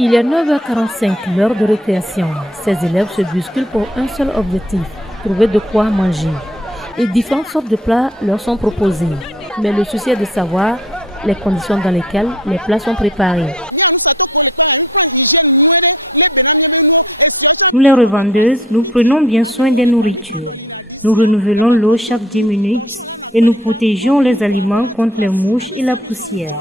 Il est 9h45, l'heure de récréation. Ces élèves se bousculent pour un seul objectif, trouver de quoi manger. Et différentes sortes de plats leur sont proposés. Mais le souci est de savoir les conditions dans lesquelles les plats sont préparés. Nous les revendeuses, nous prenons bien soin des nourritures. Nous renouvelons l'eau chaque 10 minutes et nous protégeons les aliments contre les mouches et la poussière.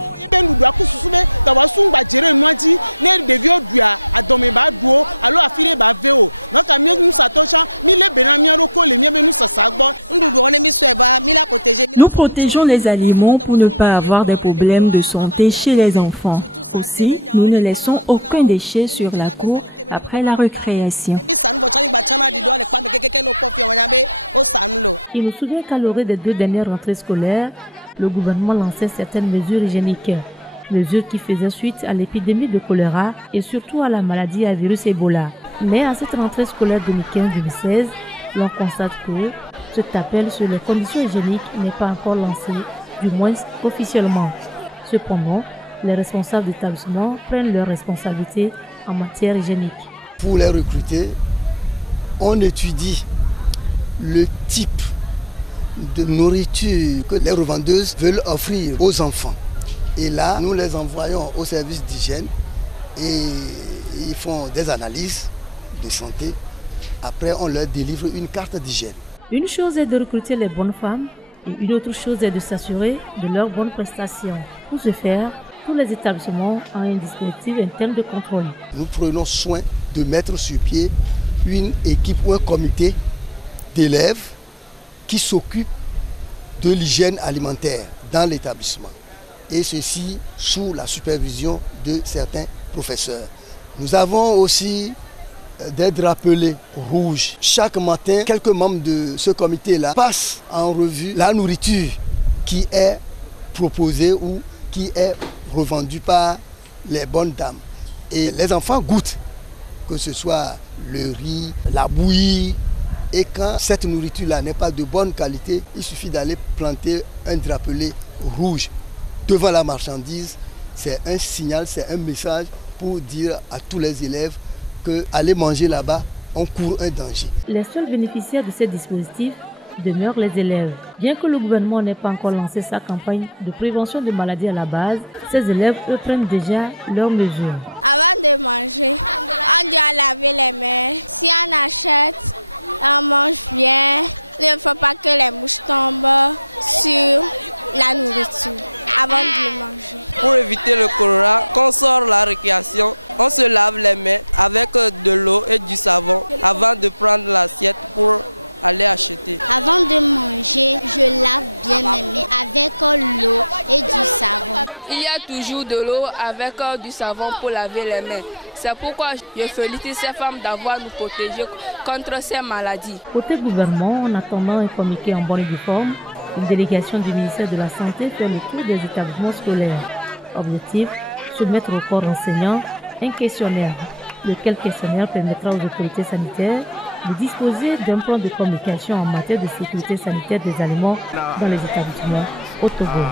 Nous protégeons les aliments pour ne pas avoir des problèmes de santé chez les enfants. Aussi, nous ne laissons aucun déchet sur la cour après la récréation. Il nous souvient qu'à l'orée des 2 dernières rentrées scolaires, le gouvernement lançait certaines mesures hygiéniques. Mesures qui faisaient suite à l'épidémie de choléra et surtout à la maladie à virus Ebola. Mais à cette rentrée scolaire 2015-2016, l'on constate que cet appel sur les conditions hygiéniques n'est pas encore lancé, du moins officiellement. Cependant, les responsables d'établissement prennent leurs responsabilités en matière hygiénique. Pour les recruter, on étudie le type de nourriture que les revendeuses veulent offrir aux enfants. Et là, nous les envoyons au service d'hygiène et ils font des analyses de santé. Après, on leur délivre une carte d'hygiène. Une chose est de recruter les bonnes femmes et une autre chose est de s'assurer de leurs bonnes prestations. Pour ce faire, tous les établissements ont un dispositif interne de contrôle. Nous prenons soin de mettre sur pied une équipe ou un comité d'élèves qui s'occupent de l'hygiène alimentaire dans l'établissement. Et ceci sous la supervision de certains professeurs. Nous avons aussi des drapelés rouges. Chaque matin, quelques membres de ce comité-là passent en revue la nourriture qui est proposée ou qui est revendue par les bonnes dames. Et les enfants goûtent, que ce soit le riz, la bouillie. Et quand cette nourriture-là n'est pas de bonne qualité, il suffit d'aller planter un drapelé rouge devant la marchandise. C'est un signal, c'est un message pour dire à tous les élèves qu'aller manger là-bas, on court un danger. Les seuls bénéficiaires de ces dispositifs demeurent les élèves. Bien que le gouvernement n'ait pas encore lancé sa campagne de prévention des maladies à la base, ces élèves, eux, prennent déjà leurs mesures. Il y a toujours de l'eau avec du savon pour laver les mains. C'est pourquoi je félicite ces femmes d'avoir nous protégés contre ces maladies. Côté gouvernement, en attendant un communiqué en bonne et due forme, une délégation du ministère de la Santé fait le tour des établissements scolaires. Objectif, soumettre au corps enseignant un questionnaire. Lequel questionnaire permettra aux autorités sanitaires de disposer d'un plan de communication en matière de sécurité sanitaire des aliments dans les établissements au Togo.